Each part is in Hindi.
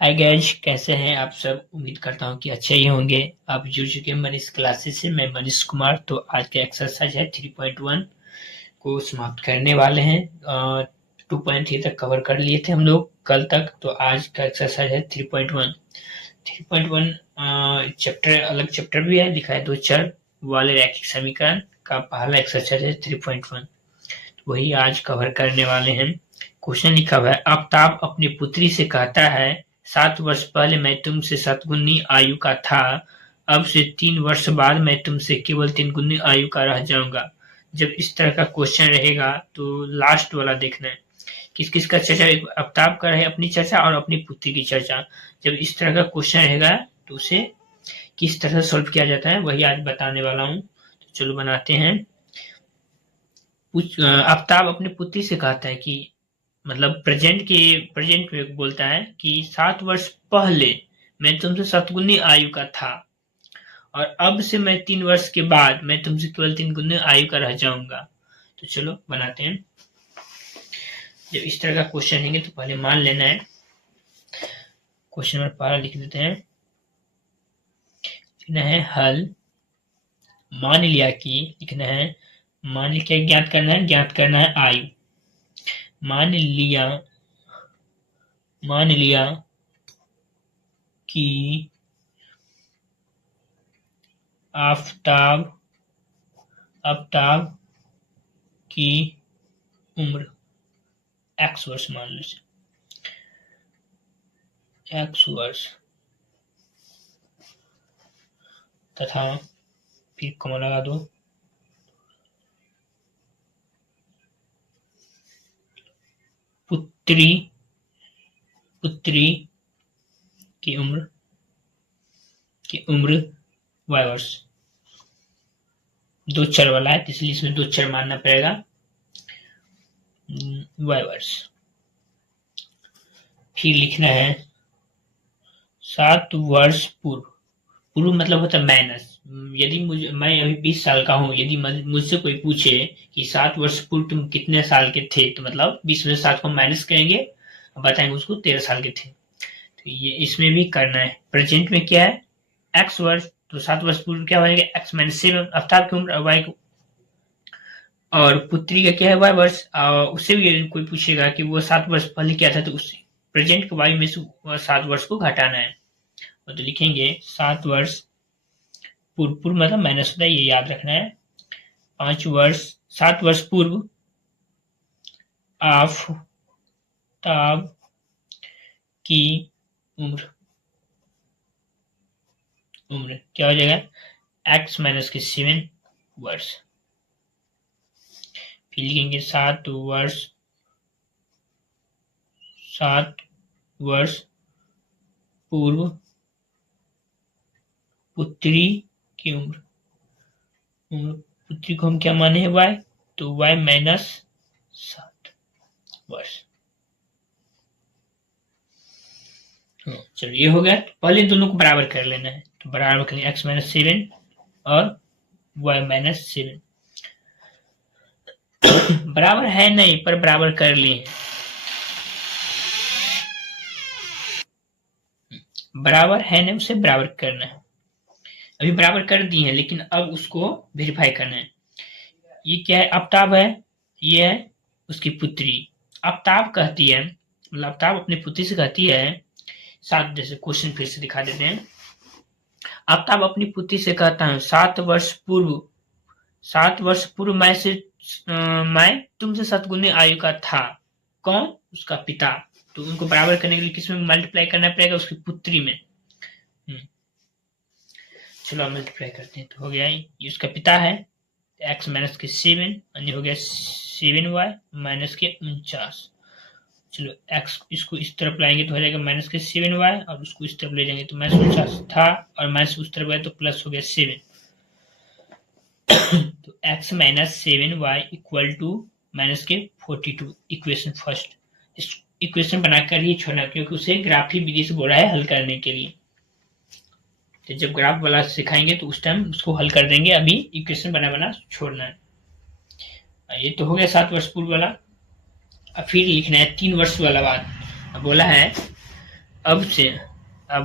हाय गाइज, कैसे हैं आप सब। उम्मीद करता हूँ कि अच्छे ही होंगे। आप जुड़ चुके हैं मनीष क्लासेस से। मैं मनीष कुमार। तो आज का एक्सरसाइज है 3.1 को समाप्त करने वाले हैं। 2.3 तक कवर कर लिए थे हम लोग कल तक। तो आज का एक्सरसाइज है 3.1। 3.1 चैप्टर अलग चैप्टर भी है, लिखा है दो चर वाले रैखिक समीकरण का पहला एक्सरसाइज है 3.1। वही आज कवर करने वाले हैं। क्वेश्चन लिखा हुआ है, आफ्ताब अपनी पुत्री से कहता है 7 वर्ष पहले मैं तुमसे 7 गुनी आयु का था, अब से 3 वर्ष बाद मैं तुमसे केवल 3 गुनी आयु का रह जाऊंगा। जब इस तरह का क्वेश्चन रहेगा तो लास्ट वाला देखना है किस किस का चर्चा। आफ्ताब का है अपनी चर्चा और अपनी पुत्री की चर्चा। जब इस तरह का क्वेश्चन रहेगा तो उसे किस तरह सॉल्व किया जाता है वही आज बताने वाला हूँ। तो चलो बनाते हैं। आफ्ताब अपनी पुत्री से कहता है कि मतलब प्रेजेंट में बोलता है कि 7 वर्ष पहले मैं तुमसे 7 गुनी आयु का था और अब से मैं 3 वर्ष के बाद मैं तुमसे केवल 3 गुनी आयु का रह जाऊंगा। तो चलो बनाते हैं। जब इस तरह का क्वेश्चन रहेंगे तो पहले मान लेना है। क्वेश्चन नंबर 12 लिख देते हैं। लिखना है हल। मान लिया कि लिखना है, मान लिया ज्ञात करना है आयु। मान लिया कि आफ्ताब की उम्र x वर्ष मान लो, x वर्ष तथा फिर कॉमा लगा दो पुत्री की उम्र y वर्ष। दो चर वाला है इसलिए इसमें दो चर मानना पड़ेगा। y वर्ष। फिर लिखना है 7 वर्ष पूर्व मतलब होता है माइनस। यदि मैं अभी 20 साल का हूँ, यदि मुझसे कोई पूछे कि 7 वर्ष पूर्व तुम कितने साल के थे, तो मतलब 20 में 7 को माइनस करेंगे, बताएंगे उसको 13 साल के थे। तो ये इसमें भी करना है। प्रेजेंट में क्या है x वर्ष, तो 7 वर्ष पूर्व क्या हो जाएगा x माइनस 7 आफ्ताब की उम्र y को। और पुत्री का क्या है y वर्ष। उससे भी यदि कोई पूछेगा कि वो 7 वर्ष पहले क्या था, तो उससे प्रेजेंट के y में से 7 वर्ष को घटाना है। तो लिखेंगे 7 वर्ष पूर्व मतलब माइनस होता है, ये याद रखना है। 5 वर्ष 7 वर्ष पूर्व आफ्ताब की उम्र क्या हो जाएगा x माइनस के 7 वर्ष। फिर लिखेंगे 7 वर्ष पूर्व पुत्री की उम्र पुत्री को हम क्या माने हैं y, तो y माइनस 7 वर्ष। चलो ये हो गया। पहले दोनों को बराबर कर लेना है, तो बराबर करें x माइनस 7 और y माइनस 7। बराबर है नहीं पर बराबर कर लिए। बराबर है नहीं उसे बराबर करना है। अभी बराबर कर दिए हैं लेकिन अब उसको वेरीफाई करना है। ये क्या है आफ्ताब है, ये है उसकी पुत्री। आफ्ताब कहती है मतलब आफ्ताब अपनी पुत्री से कहती है सात, जैसे क्वेश्चन फिर से दिखा देते हैं। आफ्ताब अपनी पुत्री से कहता है 7 वर्ष पूर्व मैं तुमसे 7 गुनी आयु का था। कौन? उसका पिता। तो उनको बराबर करने के लिए किसमें मल्टीप्लाई करना पड़ेगा? उसकी पुत्री में। चलो मल्टीप्लाई करते हैं तो हो गया ये उसका पिता है x माइनस के 7 यानी हो गया 7y माइनस के 49। चलो x इसको इस तरफ लाएंगे तो हो जाएगा माइनस के 7y और उसको इस तरफ ले जाएंगे तो माइनस 49 था और माइनस उस तरफ गया तो प्लस हो गया 7। तो x minus 7y equal to minus के 42। Equation first. इस इक्वेशन बनाकर ही छोड़ना क्योंकि उसे ग्राफी विधि से बोला है हल करने के लिए। तो जब ग्राफ वाला सिखाएंगे तो उस टाइम उसको हल कर देंगे, अभी इक्वेशन बना छोड़ना है। ये तो हो गया 7 वर्ष पूर्व वाला। अब फिर लिखना है 3 वर्ष वाला बात। अब बोला है अब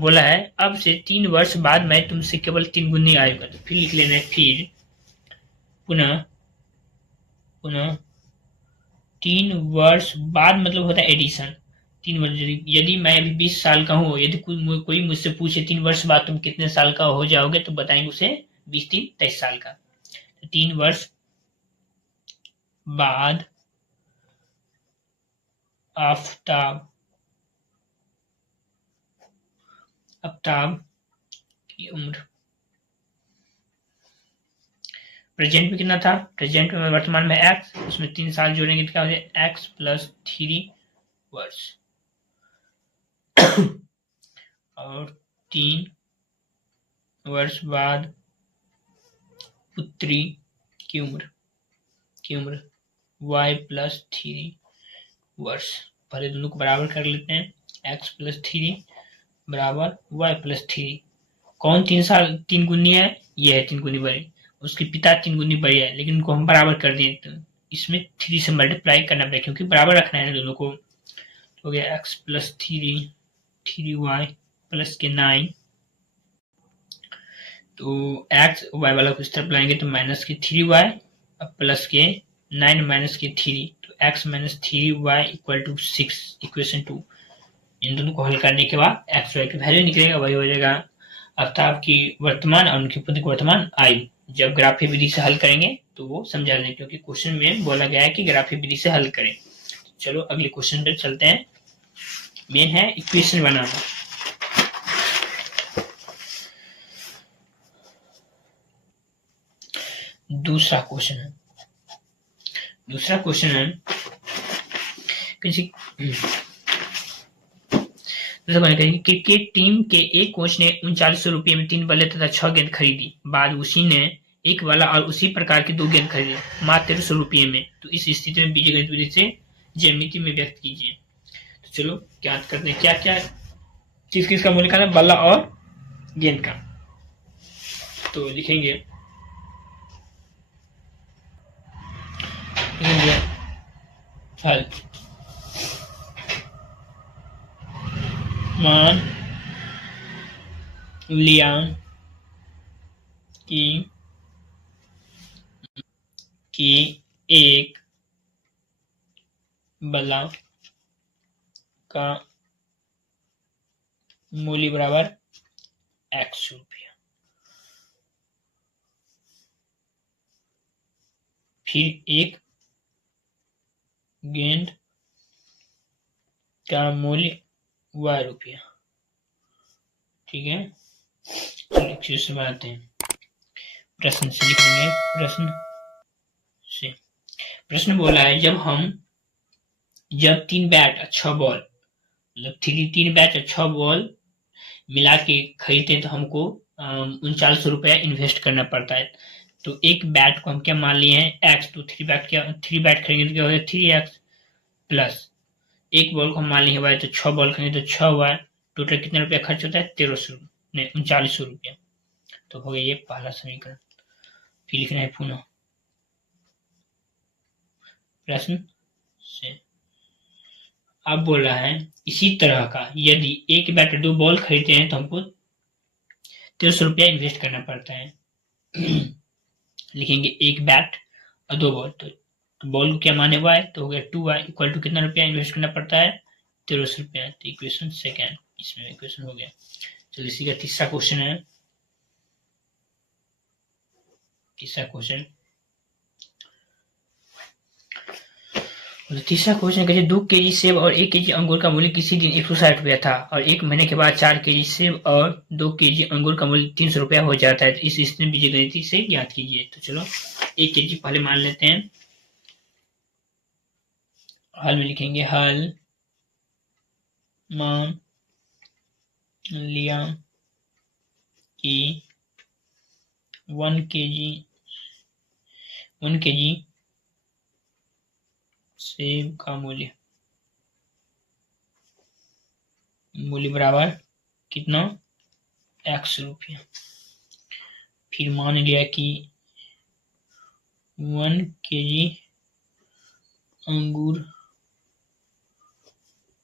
बोला है अब से 3 वर्ष बाद मैं तुमसे केवल 3 गुनी आयु का, तो फिर लिख लेना है फिर पुनः पुनः 3 वर्ष बाद मतलब होता है एडिशन। 3 वर्ष यदि मैं अभी 20 साल का हूँ, यदि कोई मुझसे पूछे 3 वर्ष बाद तुम कितने साल का हो जाओगे, तो बताएंगे उसे 20 3 23 साल का। तो 3 वर्ष बाद आफ्ताब आफ्ताब की उम्र, प्रेजेंट में कितना था, प्रेजेंट में वर्तमान में एक्स, उसमें 3 साल जोड़ेंगे तो क्या हो जाए एक्स प्लस 3 वर्ष और 3 वर्ष बाद पुत्री की उम्र y प्लस 3 वर्ष। पहले दोनों को बराबर कर लेते हैं, x प्लस 3 बराबर y प्लस 3। कौन 3 गुनी है, ये है 3 गुनी बड़ी, उसके पिता 3 गुनी बड़ी है, लेकिन उनको हम बराबर कर दिए, तो इसमें 3 से मल्टीप्लाई करना पड़ेगा क्योंकि बराबर रखना है दोनों को। तो हो गया x प्लस 3y प्लस के 9, तो x y वाला को इस तरफ लाएंगे तो माइनस के 3y अब प्लस के 9 माइनस के 3, तो x minus 3y equal to 6, equation 2। इन दोनों को हल करने के बाद एक्स वाई की वैल्यू निकलेगा, वही हो जाएगा आफ्ताब की वर्तमान और उनकी पुत्री की वर्तमान आयु। जब ग्राफी विधि से हल करेंगे तो वो समझा दें, क्योंकि क्वेश्चन में बोला गया है कि ग्राफी विधि से हल करें। चलो अगले क्वेश्चन पे चलते हैं। मेन है इक्वेशन बनाना। दूसरा क्वेश्चन है किसी क्रिकेट टीम के एक कोच ने 3900 रुपये में 3 बल्ले तथा 6 गेंद खरीदी, बाद उसी ने एक वाला और उसी प्रकार की 2 गेंद खरीदे मात्र 1300 रुपये में, तो इस स्थिति में बीजगणित विधि से ज्यामिति में व्यक्त कीजिए। तो चलो क्या करते हैं, क्या क्या चीज किसका मूल्य निकालना, बल्ला और गेंद का। तो लिखेंगे हल, मान लिया कि एक बल्ला का मूल्य बराबर x रुपया, फिर एक गेंद का मूल्य y रुपया। ठीक है, चलिए से बनाते हैं, प्रश्न से लिख लेंगे। प्रश्न बोला है जब 3 बैट और 6 बॉल, मतलब 3 बैट और 6 बॉल मिला के खरीदते हैं तो हमको 3900 रुपया इन्वेस्ट करना पड़ता है। तो एक बैट को हम क्या मान लिए हैं x, तो 3 बैट खरीदेंगे तो क्या होगा 3x प्लस एक बॉल को हम मान लिए y, तो 6 बॉल खरीदेंगे तो 6y, टोटल कितना रुपया खर्च होता है 1300 नहीं 3900 रुपया। तो हो गया ये पहला समीकरण। फिर लिखना है पुनः प्रश्न से। अब बोल रहा है इसी तरह का यदि एक बैट 2 बॉल खरीदते हैं तो हमको 1300 रुपया इन्वेस्ट करना पड़ता है। लिखेंगे एक बैट और 2 बॉल, तो बॉल को क्या माने y, तो हो गया 2y इक्वल टू कितना रुपया इन्वेस्ट करना पड़ता है 1300 रुपया। तो इक्वेशन सेकेंड, इसमें इक्वेशन हो गया। चलिए इसी का तीसरा क्वेश्चन है। तीसरा क्वेश्चन कहते 2 केजी सेब और 1 केजी अंगूर का मूल्य किसी दिन 160 रुपया था और 1 महीने के बाद 4 केजी सेब और 2 केजी अंगूर का मूल्य 300 रुपया हो जाता है, तो इस स्थिति में बीजगणित से ज्ञात कीजिए। तो चलो 1 केजी पहले मान लेते हैं। हल में लिखेंगे हल मान लिया कि 1 केजी सेब का मूल्य बराबर कितना x रुपया। फिर मान लिया कि 1 केजी अंगूर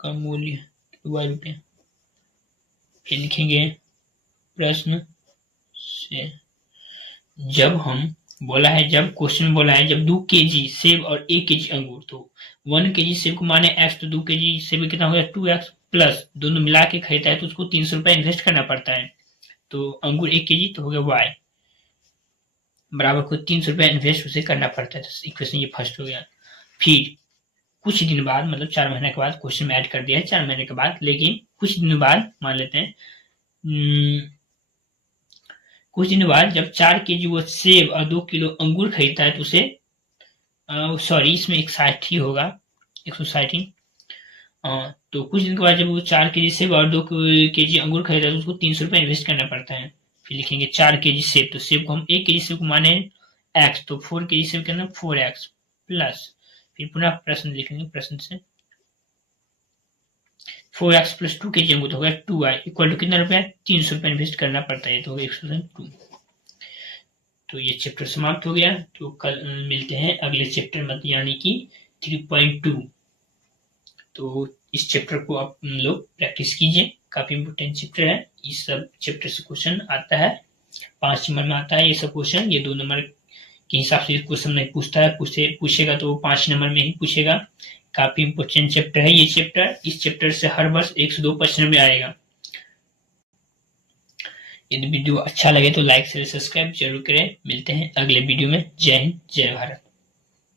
का मूल्य y रुपया, फिर लिखेंगे प्रश्न से जब हम बोला है, जब क्वेश्चन में बोला है जब 2 केजी सेब और 1 केजी अंगूर, तो 1 केजी सेब को माने x, तो 2 केजी सेब कितना हो गया 2x, प्लस दोनों मिला के खरीदा है तो उसको 300 रुपया इन्वेस्ट करना पड़ता है, तो अंगूर 1 केजी तो हो गया y बराबर को 300 रुपया इन्वेस्ट उसे करना पड़ता है। तो इक्वेशन ये फर्स्ट हो गया। फिर कुछ दिन बाद, मतलब 4 महीने के बाद क्वेश्चन में ऐड कर दिया है 4 महीने के बाद, लेकिन कुछ दिनों बाद मान लेते हैं कुछ दिनों बाद जब 4 केजी वो सेब और 2 किलो अंगूर खरीदता है तो उसे सॉरी इसमें 160 ही होगा, 160 ही। तो कुछ दिन के बाद जब वो 4 केजी सेब और 2 केजी अंगूर खरीदा है तो उसको 300 रुपया इन्वेस्ट करना पड़ता है। फिर लिखेंगे 4 केजी सेब, तो सेब को हम 1 केजी सेब को माने x, तो 4 केजी सेब के अंदर 4x प्लस, फिर पुनः प्रश्न लिखेंगे, प्रश्न से 4x प्लस 2 केजी अंगूर तो होगा 2y इक्वल टू कितना रुपया 300 रुपया इन्वेस्ट करना पड़ता है, तो होगा 102। तो ये चैप्टर समाप्त हो गया। तो कल मिलते हैं अगले चैप्टर में, यानी कि 3.2। तो इस चैप्टर को आप लोग प्रैक्टिस कीजिए, काफी इंपोर्टेंट चैप्टर है। इस सब चैप्टर से क्वेश्चन आता है, 5 नंबर में आता है ये सब क्वेश्चन। ये 2 नंबर के हिसाब से क्वेश्चन नहीं पूछता है, पूछेगा तो 5 नंबर में ही पूछेगा। काफी इंपोर्टेंट चैप्टर है ये चैप्टर। इस चैप्टर से हर वर्ष 1 से 2 प्रश्न में आएगा। यदि वीडियो अच्छा लगे तो लाइक शेयर सब्सक्राइब जरूर करें। मिलते हैं अगले वीडियो में। जय हिंद, जय भारत।